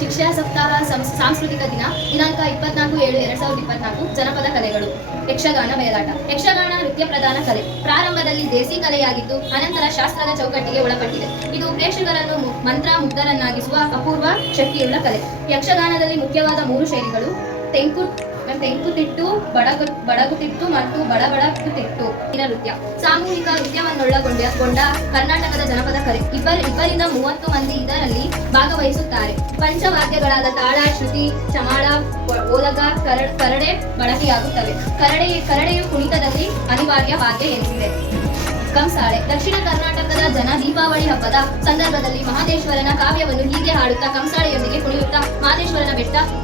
ಶಿಕ್ಷಾ ಸಪ್ತಾಹ ಸಾಂಸ್ಕೃತಿಕ ದಿನ ದಿನಾಂಕ 24/7/2024 ಜನಪದ ಕಲೆಗಳು. ಯಕ್ಷಗಾನ ಬಯಲಾಟ. ಯಕ್ಷಗಾನ ನೃತ್ಯ ಪ್ರಧಾನ ಕಲೆ. ಪ್ರಾರಂಭದಲ್ಲಿ ದೇಸಿ ಕಲೆಯಾಗಿದ್ದು ಅನಂತರ ಶಾಸ್ತ್ರದ ಚೌಕಟ್ಟಿಗೆ ಒಳಪಟ್ಟಿದೆ. ಇದು ಪ್ರೇಕ್ಷಕರನ್ನು ಮಂತ್ರ ಮುಗ್ಧರನ್ನಾಗಿಸುವ ಅಪೂರ್ವ ಶಕ್ತಿಯುಳ್ಳ ಕಲೆ. ಯಕ್ಷಗಾನದಲ್ಲಿ ಮುಖ್ಯವಾದ 3 ಶೈಲಿಗಳು ತೆಂಕುತಿಟ್ಟು, ಬಡಗುತಿಟ್ಟು ಮತ್ತು ಬಡಬಡಗುತಿಟ್ಟು ನೃತ್ಯ. ಸಾಮೂಹಿಕ ನೃತ್ಯವನ್ನೊಳಗೊಂಡ ಕರ್ನಾಟಕದ ಜನಪದ ಕಲೆ. ಇಬ್ಬರಿಂದ 30 ಮಂದಿ ಇದರಲ್ಲಿ ಭಾಗವಹಿಸುತ್ತಾರೆ. ಪಂಚವಾದ್ಯಗಳಾದ ತಾಳ, ಶ್ರುತಿ, ಚಮಾಳ, ಓಲಗ, ಕರಡೆ ಬಳಕೆಯಾಗುತ್ತವೆ. ಕರಡೆಯು ಕುಣಿತದಲ್ಲಿ ಅನಿವಾರ್ಯ ವಾದ್ಯ ಎನಿಸಿದೆ. ಕಂಸಾಳೆ. ದಕ್ಷಿಣ ಕರ್ನಾಟಕದ ಜನ ದೀಪಾವಳಿ ಹಬ್ಬದ ಸಂದರ್ಭದಲ್ಲಿ ಮಹದೇಶ್ವರನ ಕಾವ್ಯವನ್ನು ಹೀಗೆ ಹಾಡುತ್ತಾ ಕಂಸಾಳೆಯೊಂದಿಗೆ ಕುಣಿಯುತ್ತಾ ಮಹದೇಶ್ವರನ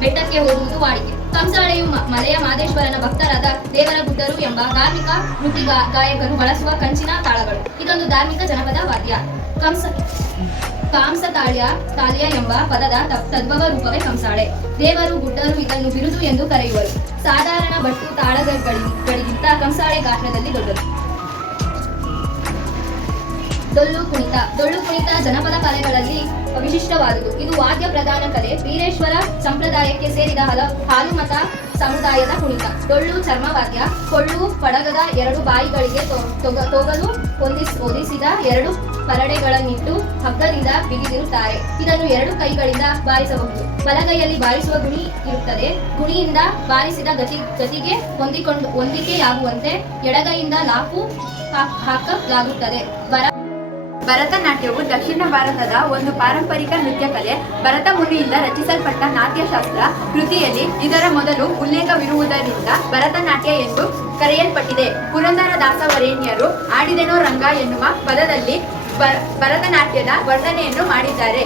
ಬೆಟ್ಟಕ್ಕೆ ಹೋಗುವುದು ವಾಡಿಕೆ. ಕಂಸಾಳೆಯು ಮಲೆಯ ಮಹದೇಶ್ವರನ ಭಕ್ತರಾದ ದೇವರ ಗುಡ್ಡರು ಎಂಬ ಧಾರ್ಮಿಕ ನುಡಿ ಗಾಯಕರು ಬಳಸುವ ಕಂಚಿನ ತಾಳಗಳು. ಇದೊಂದು ಧಾರ್ಮಿಕ ಜನಪದ ವಾದ್ಯ. ಕಾಂಸ ತಾಳ್ಯ ಎಂಬ ಪದದ ತದ್ಭವ ರೂಪವೇ ಕಂಸಾಳೆ. ದೇವರು ಗುಡ್ಡರು ಇದನ್ನು ಬಿರುದು ಎಂದು ಕರೆಯುವರು. ಸಾಧಾರಣ ಬಟ್ಟು ತಾಳಗಳಿಗಿಂತ ಕಂಸಾಳೆ ಗಾತ್ರದಲ್ಲಿ ದೊಡ್ಡದು. ಡೊಳ್ಳು ಕುಣಿತ ಜನಪದ ಕಲೆಗಳಲ್ಲಿ ವಿಶಿಷ್ಟವಾದುದು. ಇದು ವಾದ್ಯ ಪ್ರಧಾನ ಕಲೆ. ವೀರೇಶ್ವರ ಸಂಪ್ರದಾಯಕ್ಕೆ ಸೇರಿದ ಹಾಲುಮತ ಸಮುದಾಯದ ಕುಣಿತ. ಡೊಳ್ಳು ಚರ್ಮವಾದ್ಯ. ಕೊಳ್ಳು ಪಡಗದ 2 ಬಾಯಿಗಳಿಗೆ ತೊಗಲು ಹೊದಿಸಿದ 2 ಪರಡೆಗಳನ್ನಿಟ್ಟು ಹಗ್ಗದಿಂದ ಬಿಗಿದಿರುತ್ತಾರೆ. ಇದನ್ನು 2 ಕೈಗಳಿಂದ ಬಾರಿಸಬಹುದು. ಬಲಗೈಯಲ್ಲಿ ಬಾರಿಸುವ ಗುಣಿ ಇರುತ್ತದೆ. ಗುಣಿಯಿಂದ ಬಾರಿಸಿದ ಗತಿಗೆ ಹೊಂದಿಕೆಯಾಗುವಂತೆ ಎಡಗೈಯಿಂದ ಲಾಪು ಹಾಕಲಾಗುತ್ತದೆ. ಭರತನಾಟ್ಯವು ದಕ್ಷಿಣ ಭಾರತದ ಒಂದು ಪಾರಂಪರಿಕ ನೃತ್ಯ ಕಲೆ. ಭರತ ಮುನಿಯಿಂದ ರಚಿಸಲ್ಪಟ್ಟ ನಾಟ್ಯಶಾಸ್ತ್ರ ಕೃತಿಯಲ್ಲಿ ಇದರ ಮೊದಲು ಉಲ್ಲೇಖವಿರುವುದರಿಂದ ಭರತನಾಟ್ಯ ಎಂದು ಕರೆಯಲ್ಪಟ್ಟಿದೆ. ಪುರಂದರದಾಸವರೇಣ್ಯರು ಆಡಿದೆನೋ ರಂಗ ಎನ್ನುವ ಪದದಲ್ಲಿ ಭರತನಾಟ್ಯದ ವರ್ಣನೆಯನ್ನು ಮಾಡಿದ್ದಾರೆ.